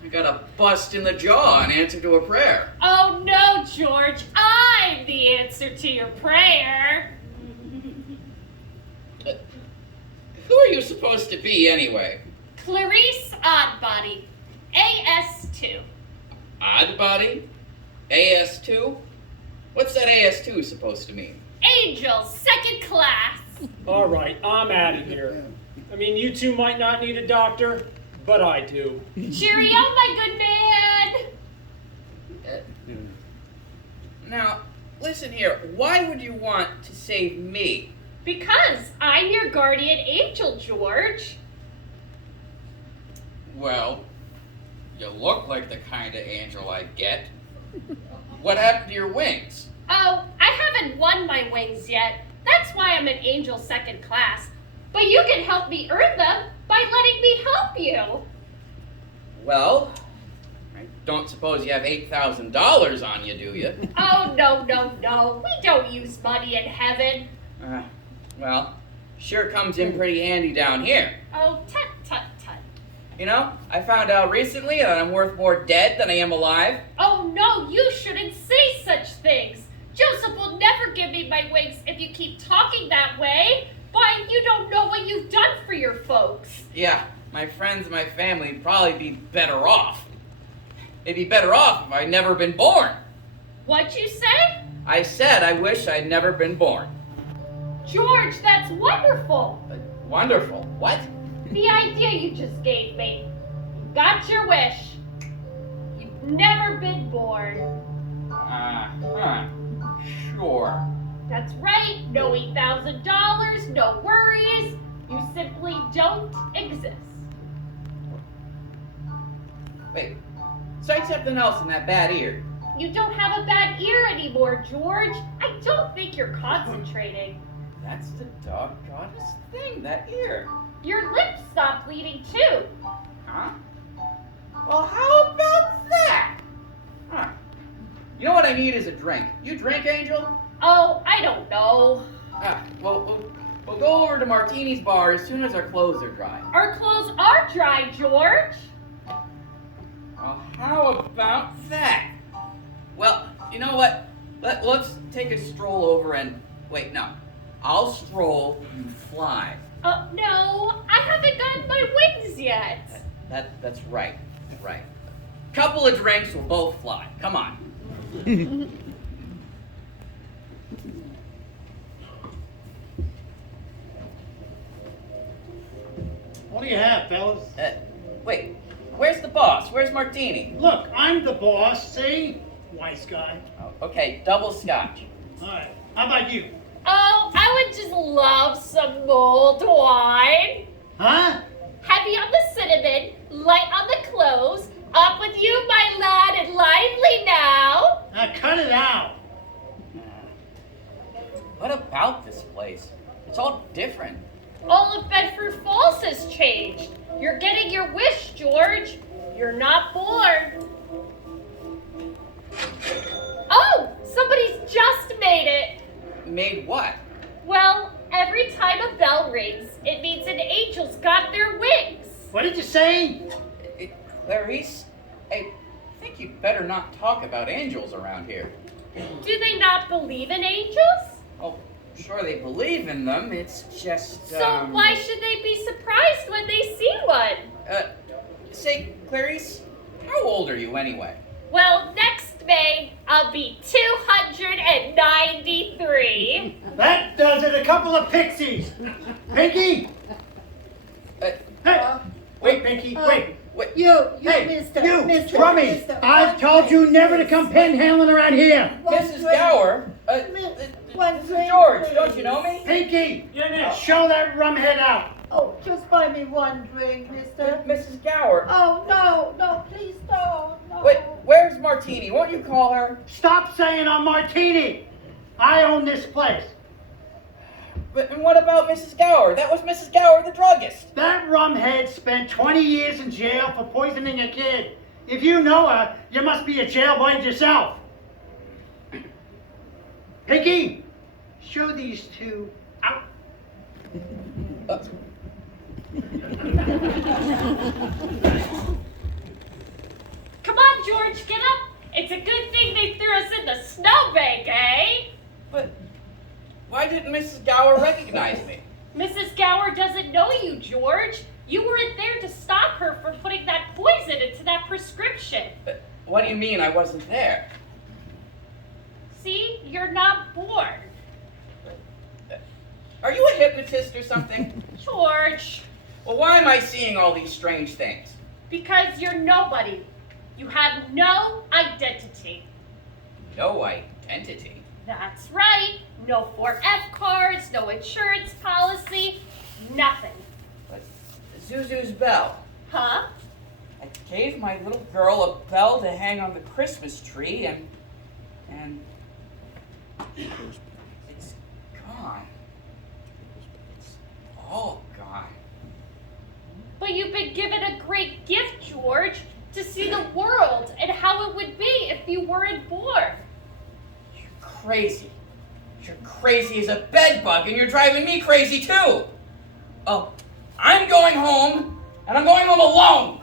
I got a bust in the jaw in answer to a prayer. Oh no, George, I'm the answer to your prayer. Who are you supposed to be anyway? Clarice Oddbody, AS2. Oddbody? AS2? What's that AS2 supposed to mean? Angel, second class. All right, I'm out of here. I mean, you two might not need a doctor, but I do. Cheerio, my good man. Now, listen here. Why would you want to save me? Because I'm your guardian angel, George. Well, you look like the kind of angel I'd get. What happened to your wings? Oh, I haven't won my wings yet. That's why I'm an angel second class. But you can help me earn them by letting me help you. Well, I don't suppose you have $8,000 on you, do you? Oh, no, no, no. We don't use money in heaven. Well, sure comes in pretty handy down here. Oh, tut, tut, tut. You know, I found out recently that I'm worth more dead than I am alive. Oh, no, you shouldn't say such things. Joseph will never give me my wings if you keep talking that way. Why, you don't know what you've done for your folks. Yeah, my friends and my family would probably be better off. They'd be better off if I'd never been born. What'd you say? I said I wish I'd never been born. George, that's wonderful. Wonderful. What? The idea you just gave me. You got your wish. You've never been born. Sure. That's right. No $8,000, no worries. You simply don't exist. Wait, say something else in that bad ear. You don't have a bad ear anymore, George. I don't think you're concentrating. That's the doggonest thing, that ear. Your lips stopped bleeding too. Huh? Well, how about that? Huh. You know what I need is a drink. You drink, Angel? Oh, I don't know. Well, we'll go over to Martini's bar as soon as our clothes are dry. Our clothes are dry, George. Well, how about that? Well, you know what? Let's take a stroll over and... Wait, no. I'll stroll, you fly. No, I haven't gotten my wings yet. That's right. Right. Couple of drinks, we'll both fly. Come on. What do you have, fellas? Wait, where's the boss? Where's Martini? Look, I'm the boss, see? Wise guy. Oh, okay, double scotch. All right, how about you? Oh, I would just love some mulled wine. Huh? Heavy on the cinnamon, light on the cloves. Up with you, my lad, and lively now. Now cut it out. What about this place? It's all different. All of Bedford Falls has changed. You're getting your wish, George. You're not born. Oh, somebody's just made it. Made what? Well, every time a bell rings, it means an angel's got their wings. What did you say? Clarice, I think you'd better not talk about angels around here. Do they not believe in angels? Oh, sure they believe in them, it's just, So why should they be surprised when they see one? Say, Clarice, how old are you anyway? Well, next May, I'll be 293. That does it, a couple of pixies. Pinky! Hey! Wait, Pinky, wait. You, Hey, mister, you, mister, Rummy, mister. I've told you never to come panhandling around here. Mrs. Gower, this is George, don't you know me? Pinky, show that rumhead out. Oh, just buy me one drink, mister. Mrs. Gower. Oh, no, please don't. No. Wait, where's Martini? Won't you call her? Stop saying I'm Martini. I own this place. But and what about Mrs. Gower? That was Mrs. Gower, the druggist. That rumhead spent 20 years in jail for poisoning a kid. If you know her, you must be a jailbird yourself. Pinky, show these two out. Come on, George, get up. It's a good thing they threw us in the snowbank, eh? But why didn't Mrs. Gower recognize me? Mrs. Gower doesn't know you, George. You weren't there to stop her from putting that poison into that prescription. But what do you mean I wasn't there? See, you're not born. Are you a hypnotist or something? George. Well, why am I seeing all these strange things? Because you're nobody. You have no identity. No identity? That's right. No 4F cards, no insurance policy, nothing. But Zuzu's bell. Huh? I gave my little girl a bell to hang on the Christmas tree and it's gone. It's all gone. But you've been given a great gift, George, to see the world and how it would be if you weren't born. You're crazy. You're crazy as a bedbug, and you're driving me crazy too. Oh, I'm going home, and I'm going home alone.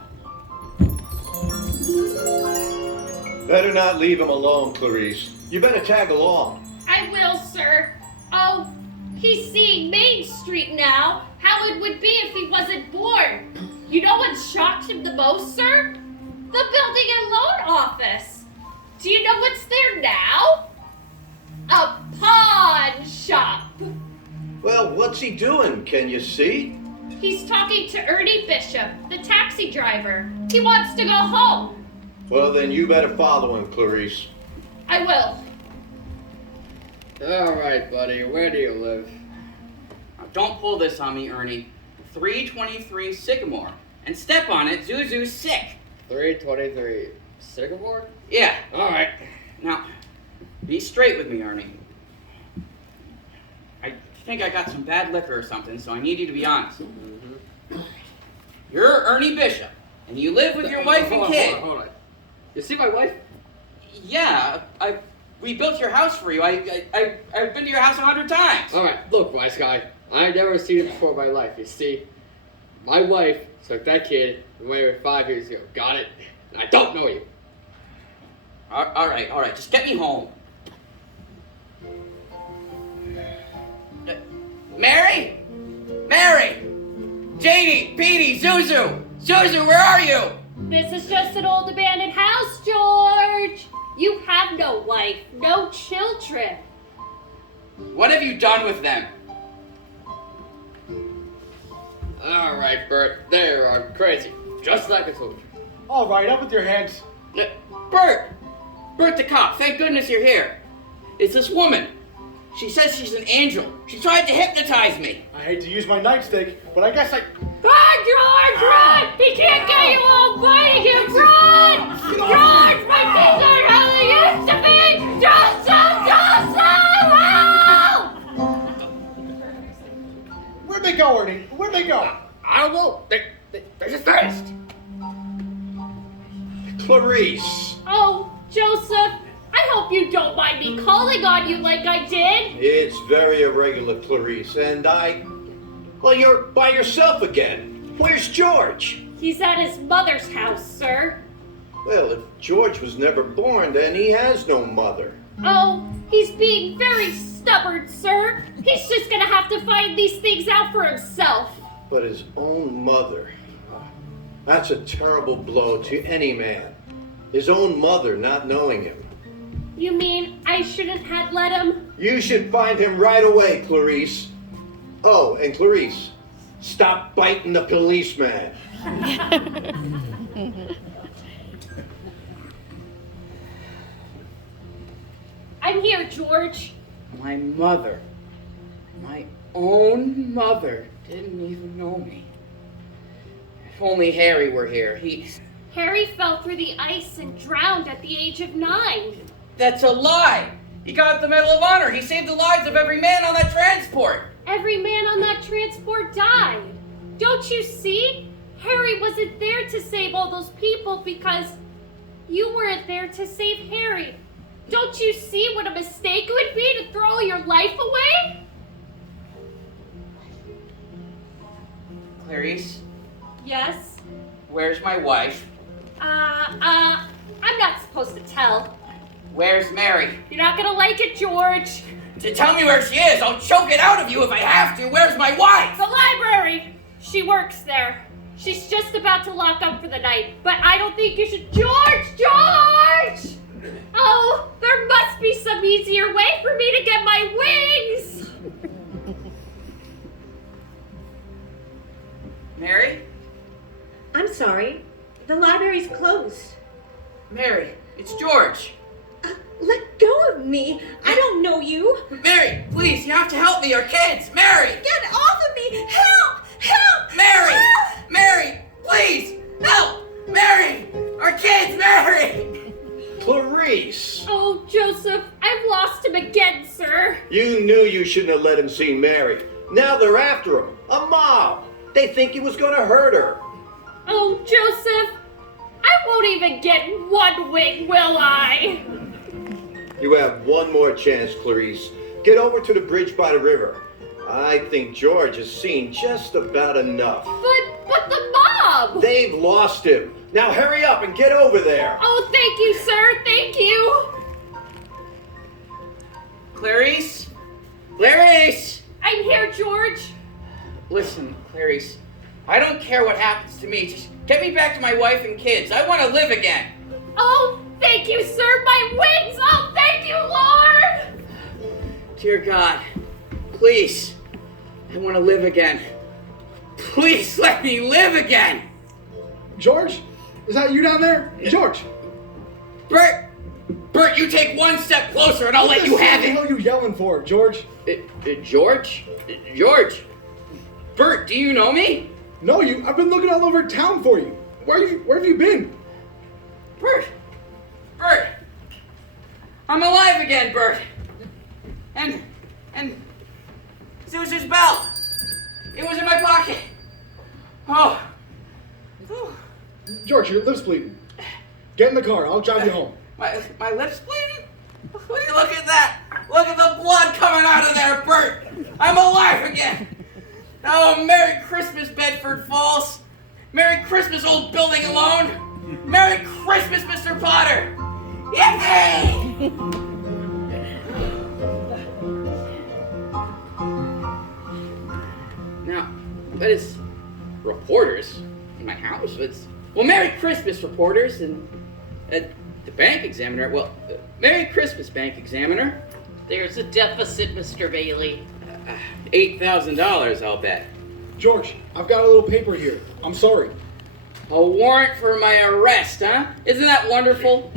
Better not leave him alone, Clarice. You better tag along. I will, sir. Oh, he's seeing Main Street now, how it would be if he wasn't born. You know what shocked him the most, sir? The building and loan office. Do you know what's there now? A pawn shop. Well, what's he doing? Can you see? He's talking to Ernie Bishop, the taxi driver. He wants to go home. Well, then you better follow him, Clarice. I will. All right, buddy. Where do you live? Now, don't pull this on me, Ernie. 323 Sycamore. And step on it, Zuzu's sick. 323 Sycamore? Yeah. All right. Now, be straight with me, Ernie. I think I got some bad liquor or something, so I need you to be honest. Mm-hmm. You're Ernie Bishop, and you live with your wife and kid. Hold on. You see my wife? Yeah, we built your house for you. I've been to your house 100 times. All right, look, wise guy. I never seen it before in my life. You see, my wife took that kid away 5 years ago. Got it? And I don't know you. All right. Just get me home. Mary? Janie, Petey, Zuzu, where are you? This is just an old abandoned house, George. You have no wife, no children. What have you done with them? All right, Bert. They are crazy, just like I told you. All right, up with your hands. Bert the cop, thank goodness you're here. It's this woman. She says she's an angel. She tried to hypnotize me. I hate to use my nightstick, but I guess I... Run, George, run! He can't get you all biting you! Run! George, my feet aren't how they used to be! Joseph! Where'd they go, Ernie? Where'd they go? I don't know. They're just vanished. Clarice! Oh, Joseph, I hope you don't mind me calling on you like I did. It's very irregular, Clarice, and well, you're by yourself again. Where's George? He's at his mother's house, sir. Well, if George was never born, then he has no mother. Oh, he's being very stubborn, sir. He's just gonna have to find these things out for himself. But his own mother. That's a terrible blow to any man. His own mother not knowing him. You mean I shouldn't have let him? You should find him right away, Clarice. Oh, and Clarice, stop biting the policeman. I'm here, George. My mother, my own mother, didn't even know me. If only Harry were here. Harry fell through the ice and drowned at the age of 9. That's a lie. He got the Medal of Honor. He saved the lives of every man on that transport. Every man on that transport died. Don't you see? Harry wasn't there to save all those people because you weren't there to save Harry. Don't you see what a mistake it would be to throw your life away? Clarice? Yes? Where's my wife? I'm not supposed to tell. Where's Mary? You're not gonna like it, George. To tell me where she is, I'll choke it out of you if I have to. Where's my wife? The library. She works there. She's just about to lock up for the night, but I don't think you should. George! Oh, there must be some easier way for me to get my wings. Mary? I'm sorry. The library's closed. Mary, it's George. Let go of me. I don't know you. Mary, please, you have to help me. Our kids. Mary! Get off of me. Help! Help! Mary! Help! Mary! Please! Help! Mary! Our kids! Mary! Clarice! Oh, Joseph, I've lost him again, sir. You knew you shouldn't have let him see Mary. Now they're after him. A mob. They think he was going to hurt her. Oh, Joseph, I won't even get one wing, will I? You have one more chance, Clarice. Get over to the bridge by the river. I think George has seen just about enough. But the mob! They've lost him. Now hurry up and get over there. Oh, thank you, sir. Thank you. Clarice? Clarice! I'm here, George. Listen, Clarice, I don't care what happens to me. Just get me back to my wife and kids. I want to live again. Oh, thank you, sir. My wings. Oh, thank you, Lord. Dear God, please, I want to live again. Please let me live again. George? Is that you down there? George! Bert! Bert, you take one step closer and I'll let you have it. What the hell are you yelling for, George? George? George? Bert, do you know me? No, I've been looking all over town for you. Where have you been? Bert! I'm alive again, Bert! And Zeus's bell! It was in my pocket! Oh! George, your lip's bleeding. Get in the car, I'll drive you home. My lips bleeding? Look at that! Look at the blood coming out of there, Bert! I'm alive again! Oh, Merry Christmas, Bedford Falls! Merry Christmas, old building alone! Merry Christmas, Mr. Potter! Yippee! Now, that is reporters in my house. Well, Merry Christmas, reporters, and the bank examiner. Well, Merry Christmas, bank examiner. There's a deficit, Mr. Bailey. $8,000, I'll bet. George, I've got a little paper here. I'm sorry. A warrant for my arrest, huh? Isn't that wonderful?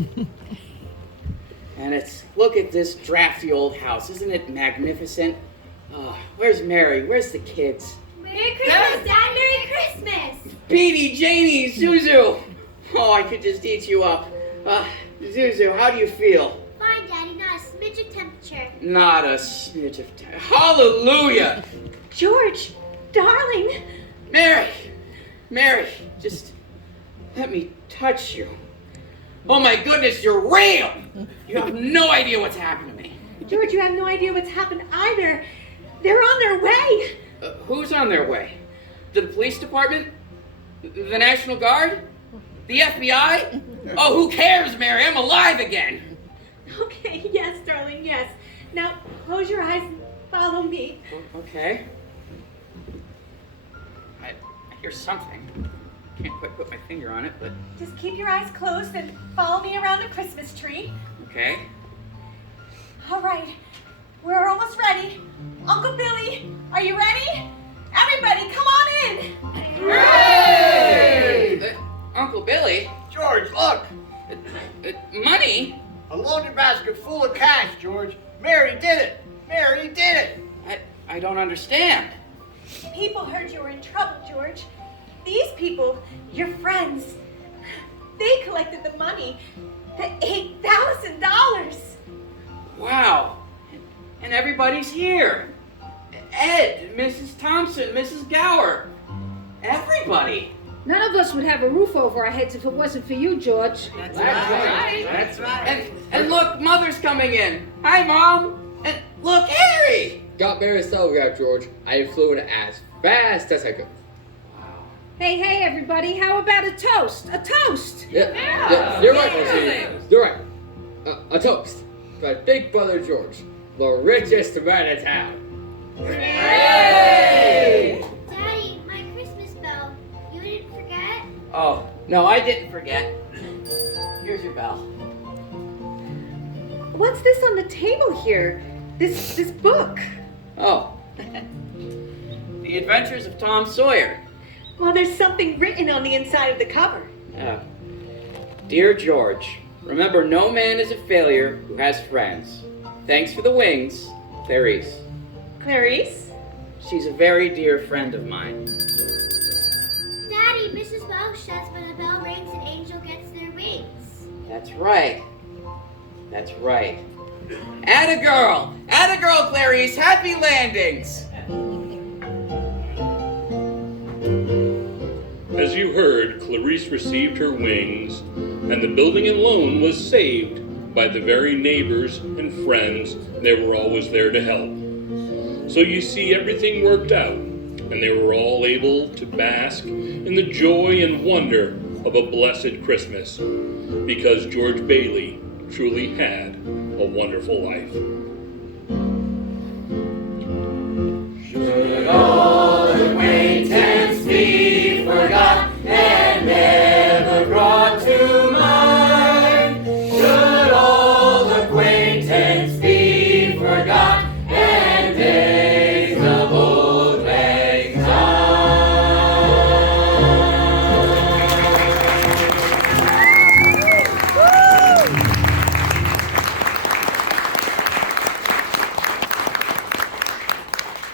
And look at this drafty old house. Isn't it magnificent? Oh, where's Mary? Where's the kids? Merry Christmas, Dad! Merry Christmas! Beanie, Janie, Zuzu! Oh, I could just eat you up. Zuzu, how do you feel? Fine, Daddy. Not a smidge of temperature. Not a smidge of time. Hallelujah! George, darling. Mary, just let me touch you. Oh my goodness, you're real! You have no idea what's happened to me. George, you have no idea what's happened either. They're on their way. Who's on their way? The police department? The National Guard? The FBI? Oh, who cares, Mary? I'm alive again. Okay, yes, darling, yes. Now, close your eyes and follow me. Okay. I hear something. Can't quite put my finger on it, but... Just keep your eyes closed and follow me around the Christmas tree. Okay. All right, we're almost ready. Uncle Billy, are you ready? Everybody, come on in. Hooray! Uncle Billy? George, look! Money? A loaded basket full of cash, George. Mary did it! Mary did it! I don't understand. People heard you were in trouble, George. These people, your friends, they collected the money, the $8,000. Wow. And everybody's here. Ed, Mrs. Thompson, Mrs. Gower. Everybody. None of us would have a roof over our heads if it wasn't for you, George. That's right. And look, Mother's coming in. Hi, Mom. And look, Harry. Got Mary's telegraph, George. I flew it as fast as I could. Hey, everybody, how about a toast? A toast! Yeah, you're right, Rosie. You're right. A toast for Big Brother George, the richest man in town. Daddy, my Christmas bell. You didn't forget? Oh, no, I didn't forget. Here's your bell. What's this on the table here? This book. Oh. The Adventures of Tom Sawyer. Well, there's something written on the inside of the cover. Dear George, remember no man is a failure who has friends. Thanks for the wings, Clarice. Clarice? She's a very dear friend of mine. Daddy, Mrs. Welsh says when a bell rings, an angel gets their wings. That's right. That's right. Atta girl, Clarice. Happy landings. As you heard, Clarice received her wings, and the building and loan was saved by the very neighbors and friends that were always there to help. So you see, everything worked out, and they were all able to bask in the joy and wonder of a blessed Christmas, because George Bailey truly had a wonderful life. Should all acquaintance be forgot and never brought to mind? Should all acquaintance be forgot and days of old lang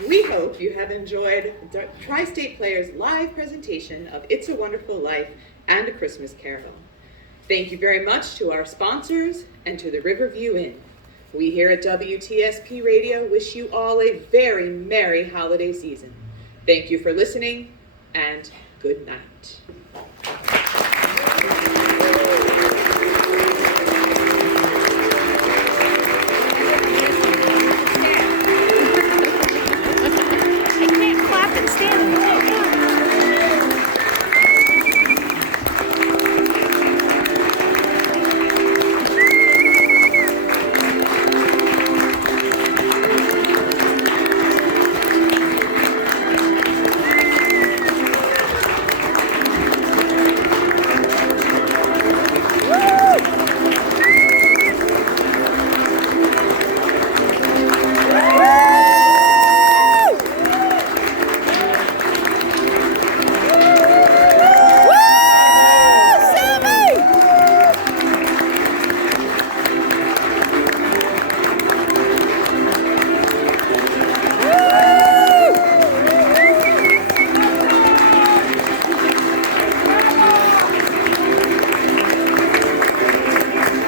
We hope you have enjoyed the Tri-State Players' live presentation of It's a Wonderful Life and A Christmas Carol. Thank you very much to our sponsors and to the Riverview Inn. We here at WTSP Radio wish you all a very merry holiday season. Thank you for listening, and good night.